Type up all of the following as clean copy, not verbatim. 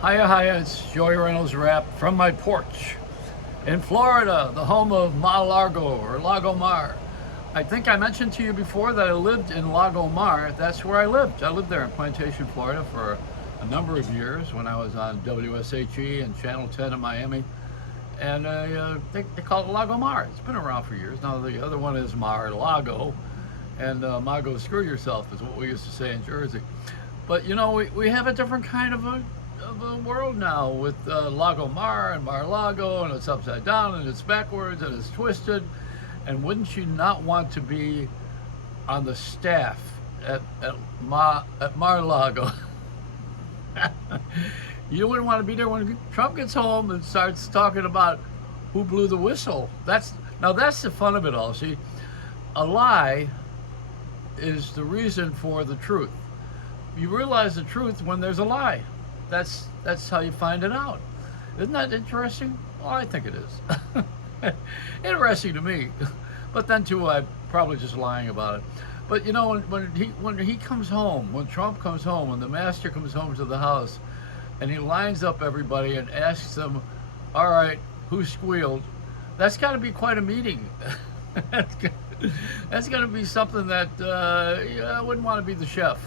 Hiya, hiya, it's Joey Reynolds Rap from my porch in Florida, the home of Mar-a-Lago or Lago Mar. I think I mentioned to you before that I lived in Lago Mar. That's where I lived. I lived there in Plantation, Florida for a number of years when I was on WSHE and Channel 10 in Miami. And they call it Lago Mar. It's been around for years. Now the other one is Mar-a-Lago. And Mago, screw yourself is what we used to say in Jersey. But you know, we have a different kind of a world now with Lago Mar and Mar-a-Lago, and it's upside down and it's backwards and it's twisted. And wouldn't you not want to be on the staff at Mar-a-Lago? You wouldn't want to be there when Trump gets home and starts talking about who blew the whistle. That's the fun of it all. See, a lie is the reason for the truth. You realize the truth when there's a lie. That's how you find it out. Isn't that interesting? Well, I think it is. Interesting to me, but then too, I'm probably just lying about it. But you know, when he comes home, when Trump comes home, when the master comes home to the house, and he lines up everybody and asks them, "All right, who squealed?" That's got to be quite a meeting. that's that's got to be something that I wouldn't want to be the chef.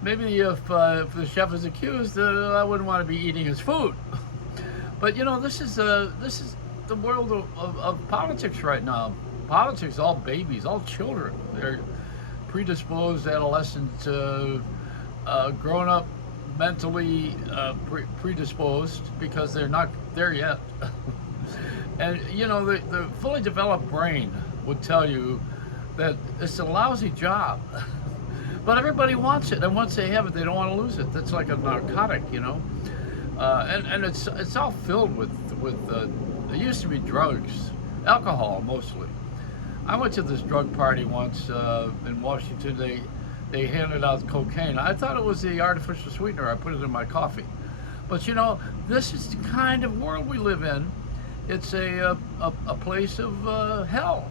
Maybe if the chef is accused, I wouldn't want to be eating his food. But you know, this is the world of politics right now. Politics, all babies, all children. They're predisposed adolescents, grown up mentally predisposed because they're not there yet. And you know, the fully developed brain would tell you that it's a lousy job. But everybody wants it, and once they have it, they don't want to lose it. That's like a narcotic, you know. And it's all filled with it used to be drugs, alcohol mostly. I went to this drug party once in Washington. They handed out cocaine. I thought it was the artificial sweetener. I put it in my coffee. But you know, this is the kind of world we live in. It's a place of hell.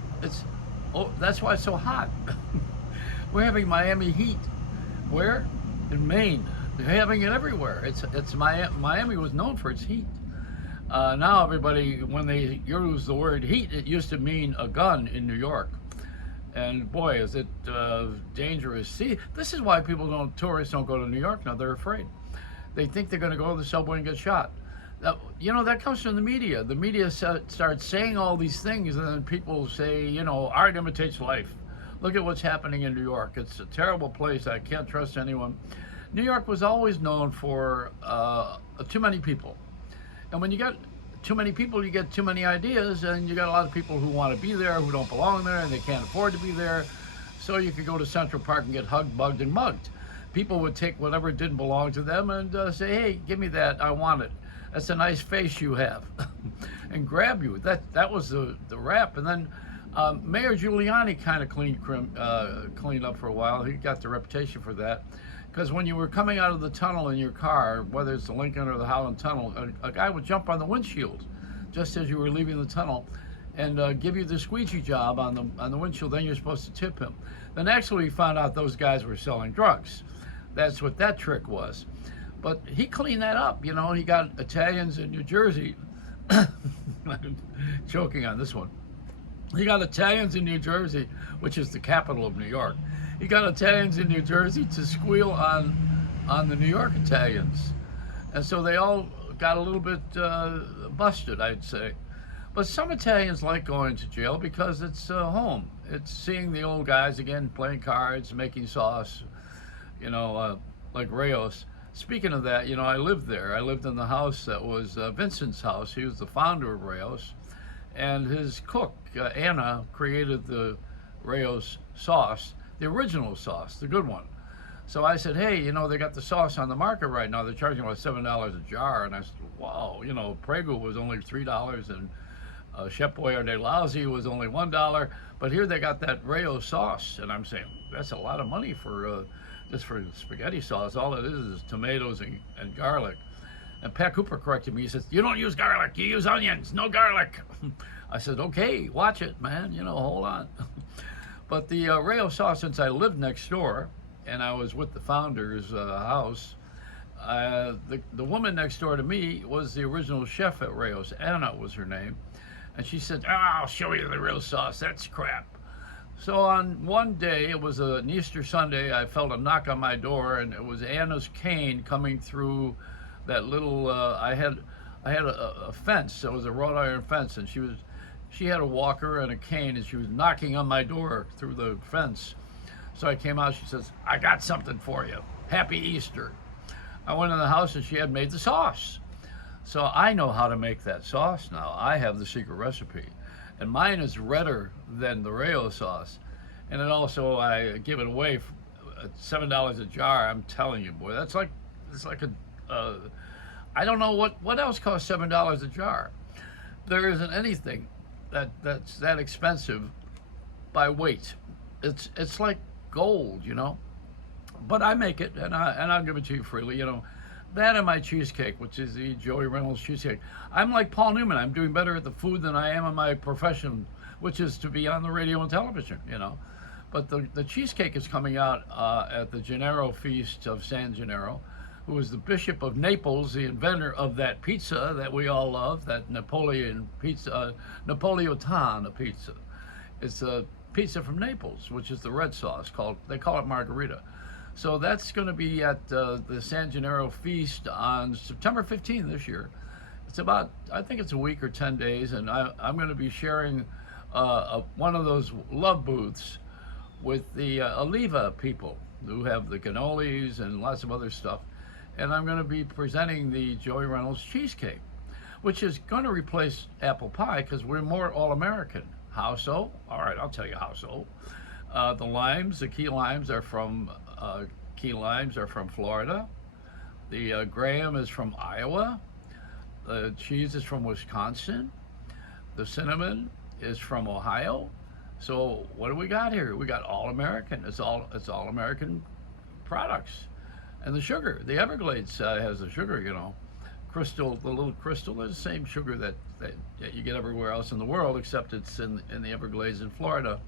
That's why it's so hot. We're having Miami heat. Where? In Maine. They're having it everywhere. Miami was known for its heat. Now everybody, when they use the word heat, it used to mean a gun in New York. And boy, is it dangerous. See, this is why tourists don't go to New York now. They're afraid. They think they're going to go to the subway and get shot. You know, that comes from the media. The media starts saying all these things, and then people say, you know, art imitates life. Look at what's happening in New York. It's a terrible place. I can't trust anyone. New York was always known for too many people. And when you got too many people, you get too many ideas, and you got a lot of people who want to be there, who don't belong there, and they can't afford to be there. So you could go to Central Park and get hugged, bugged, and mugged. People would take whatever didn't belong to them and say, "Hey, give me that. I want it. That's a nice face you have," and grab you. That was the rap. And then Mayor Giuliani kind of cleaned up for a while. He got the reputation for that. Because when you were coming out of the tunnel in your car, whether it's the Lincoln or the Holland Tunnel, a guy would jump on the windshield just as you were leaving the tunnel and give you the squeegee job on the windshield. Then you're supposed to tip him. Then actually we found out those guys were selling drugs. That's what that trick was. But he cleaned that up. You know, he got Italians in New Jersey. I'm choking on this one. He got Italians in New Jersey, which is the capital of New York. He got Italians in New Jersey to squeal on the New York Italians. And so they all got a little bit busted, I'd say. But some Italians like going to jail because it's home. It's seeing the old guys again playing cards, making sauce, you know, like Rayos. Speaking of that, you know, I lived there. I lived in the house that was Vincent's house. He was the founder of Rayos. And his cook, Anna, created the Rayos sauce, the original sauce, the good one. So I said, "Hey, you know, they got the sauce on the market right now. They're charging about $7 a jar." And I said, "Wow, you know, Prego was only $3 and Chef Boyardee Lousy was only $1. But here they got that Rayos sauce." And I'm saying, that's a lot of money for just for spaghetti sauce. All it is tomatoes and garlic. And Pat Cooper corrected me. He says, "You don't use garlic, you use onions, no garlic." I said, "Okay, watch it, man, you know, hold on." But the Rayos sauce, since I lived next door and I was with the founder's house, the woman next door to me was the original chef at Rayo's. Anna was her name. And she said, I'll show you the real sauce. That's crap. So on one day, it was an Easter Sunday, I felt a knock on my door, and it was Anna's cane coming through that little, I had a fence. It was a wrought iron fence, and she had a walker and a cane, and she was knocking on my door through the fence. So I came out, she says, I got something for you. Happy Easter. I went in the house, and she had made the sauce. So I know how to make that sauce now. I have the secret recipe. And mine is redder than the Rayo sauce. And then also I give it away for $7 a jar. I'm telling you, boy, it's like I don't know what else costs $7 a jar. There isn't anything that's that expensive by weight. It's like gold, you know. But I make it, and I'll give it to you freely, you know. That and my cheesecake, which is the Joey Reynolds cheesecake. I'm like Paul Newman. I'm doing better at the food than I am in my profession, which is to be on the radio and television, you know. But the cheesecake is coming out at the Gennaro Feast of San Gennaro, who was the Bishop of Naples, the inventor of that pizza that we all love, that Napoleon pizza, Napolitana pizza. It's a pizza from Naples, which is the red sauce they call it margarita. So that's going to be at the San Gennaro Feast on September 15th this year. It's about, I think it's a week or 10 days, and I'm going to be sharing one of those love booths with the Oliva people who have the cannolis and lots of other stuff. And I'm going to be presenting the Joey Reynolds cheesecake, which is going to replace apple pie because we're more all-American. How so? All right, I'll tell you how so. The key limes are from Florida. The graham is from Iowa. The cheese is from Wisconsin. The cinnamon is from Ohio. So what do we got here? We got all American. It's all American products. And the sugar, the Everglades has the sugar, you know. Crystal, the little crystal is the same sugar that you get everywhere else in the world, except it's in the Everglades in Florida.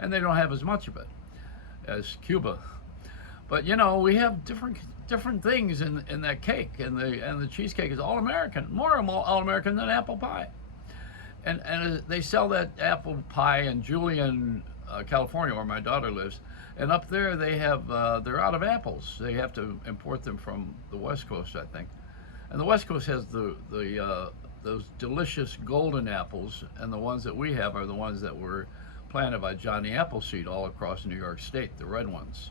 And they don't have as much of it as Cuba. But you know, we have different things in that cake, and the cheesecake is all American, more all American than apple pie. And they sell that apple pie in Julian, California, where my daughter lives. And up there they have they're out of apples. They have to import them from the West Coast, I think. And the West Coast has those delicious golden apples, and the ones that we have are the ones that were planted by Johnny Appleseed all across New York State, the red ones.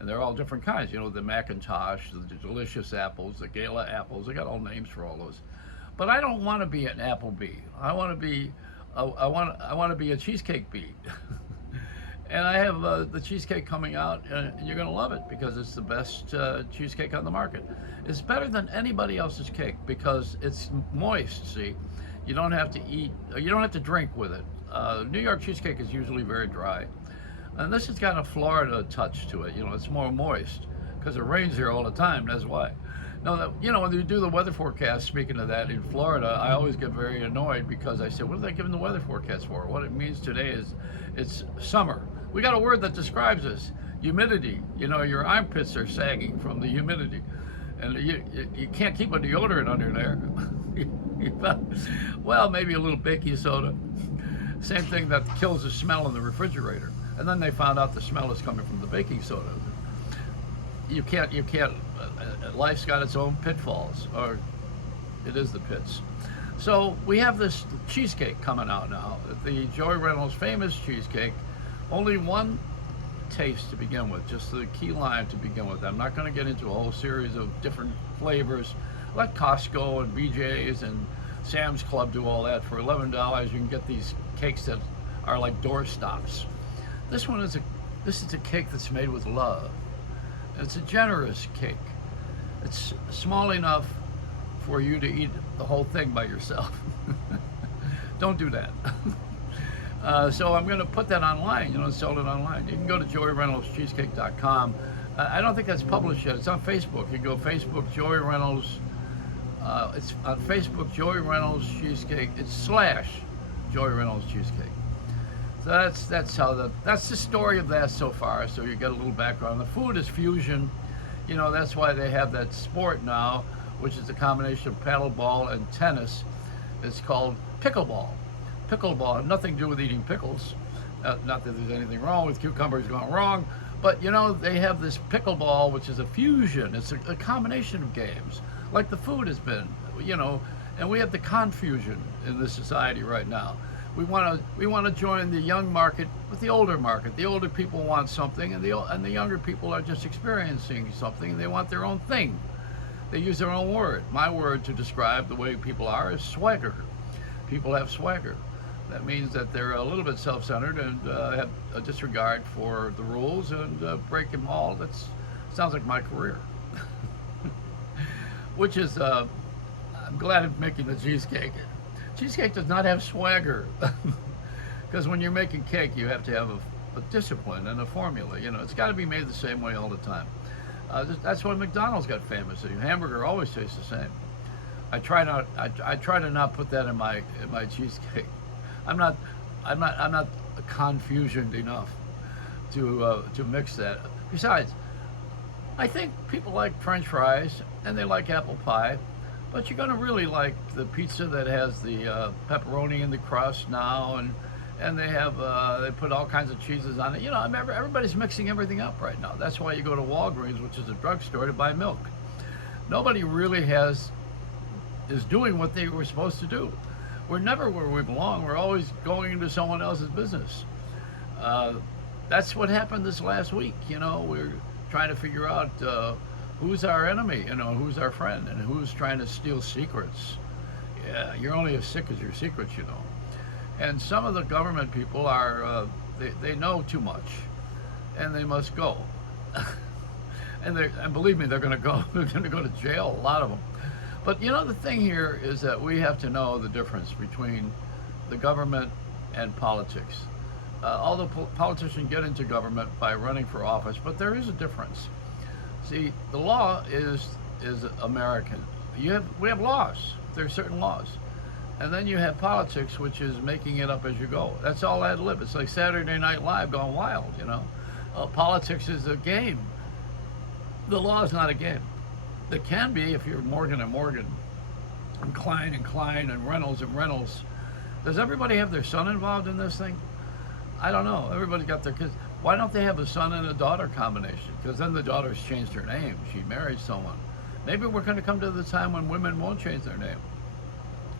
And they're all different kinds, you know, the McIntosh, the delicious apples, the Gala apples. They got all names for all those. But I don't want to be an apple bee. I want to be a cheesecake bee. And I have the cheesecake coming out, and you're going to love it because it's the best cheesecake on the market. It's better than anybody else's cake because it's moist, see? You don't have to eat, you don't have to drink with it. New York cheesecake is usually very dry. And this has got a Florida touch to it, you know, it's more moist because it rains here all the time, that's why. Now, you know, when you do the weather forecast, speaking of that, in Florida, I always get very annoyed because I say, what are they giving the weather forecast for? What it means today is it's summer. We got a word that describes this, humidity. You know, your armpits are sagging from the humidity. And you can't keep a deodorant under there. Well, maybe a little baking soda. Same thing that kills the smell in the refrigerator. And then they found out the smell is coming from the baking soda. You can't, life's got its own pitfalls, or it is the pits. So we have this cheesecake coming out now, the Joey Reynolds famous cheesecake. Only one taste to begin with, just the key lime to begin with. I'm not going to get into a whole series of different flavors. Let Costco and BJ's and Sam's Club do all that. For $11, you can get these cakes that are like doorstops. This is a cake that's made with love. It's a generous cake. It's small enough for you to eat the whole thing by yourself. Don't do that. So I'm going to put that online, you know, sell it online. You can go to JoeyReynoldsCheesecake.com. I don't think that's published yet. It's on Facebook. You can go Facebook, Joey Reynolds. It's on Facebook, Joey Reynolds Cheesecake. It's / Joey Reynolds Cheesecake. So that's the story of that so far. So you get a little background. The food is fusion. You know, that's why they have that sport now, which is a combination of paddleball and tennis. It's called pickleball. Pickleball, nothing to do with eating pickles. Not that there's anything wrong with cucumbers going wrong, but you know, they have this pickleball, which is a fusion. It's a combination of games, like the food has been, you know, and we have the confusion in this society right now. We want to join the young market with the older market. The older people want something, and the younger people are just experiencing something, and they want their own thing. They use their own word. My word to describe the way people are is swagger. People have swagger. That means that they're a little bit self-centered and have a disregard for the rules and break them all. That sounds like my career. Which is, I'm glad I'm making the cheesecake. Cheesecake does not have swagger. Because when you're making cake, you have to have a discipline and a formula. You know, it's got to be made the same way all the time. That's why McDonald's got famous. The hamburger always tastes the same. I try to not put that in my cheesecake. I'm not confusioned enough to mix that. Besides, I think people like French fries and they like apple pie, but you're gonna really like the pizza that has the pepperoni in the crust now, and they have they put all kinds of cheeses on it. You know, everybody's mixing everything up right now. That's why you go to Walgreens, which is a drugstore, to buy milk. Nobody really is doing what they were supposed to do. We're never where we belong. We're always going into someone else's business. That's what happened this last week. You know, we're trying to figure out who's our enemy, you know, who's our friend, and who's trying to steal secrets. Yeah, you're only as sick as your secrets, you know. And some of the government people are, they know too much, and they must go. and believe me, they're going to go. They're going to go to jail, a lot of them. But you know, the thing here is that we have to know the difference between the government and politics. Although politicians get into government by running for office, but there is a difference. See, the law is American. We have laws. There are certain laws. And then you have politics, which is making it up as you go. That's all ad lib. It's like Saturday Night Live gone wild, you know. Politics is a game. The law is not a game. It can be if you're Morgan and Morgan, and Klein and Klein, and Reynolds and Reynolds. Does everybody have their son involved in this thing? I don't know. Everybody's got their kids. Why don't they have a son and a daughter combination? Because then the daughter's changed her name. She married someone. Maybe we're going to come to the time when women won't change their name.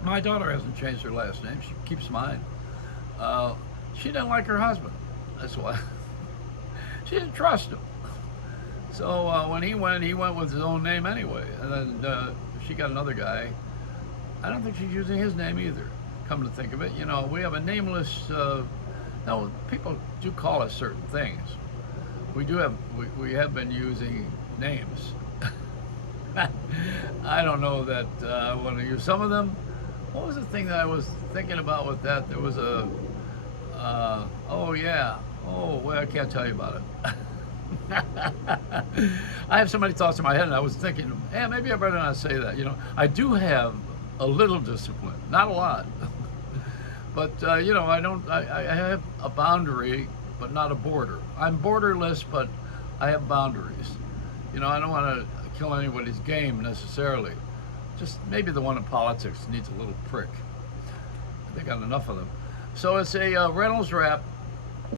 My daughter hasn't changed her last name. She keeps mine. She didn't like her husband. That's why. She didn't trust him. So when he went with his own name anyway. And then she got another guy. I don't think she's using his name either. Come to think of it, you know, we have a nameless. No, people do call us certain things. We have been using names. I don't know that I want to use some of them. What was the thing that I was thinking about with that? There was a. Oh yeah. Oh well, I can't tell you about it. I have so many thoughts in my head, and I was thinking, maybe I better not say that. You know, I do have a little discipline, not a lot, but you know, I have a boundary, but not a border. I'm borderless, but I have boundaries. You know, I don't want to kill anybody's game necessarily. Just maybe the one in politics needs a little prick. They got enough of them. So it's a Reynolds Wrap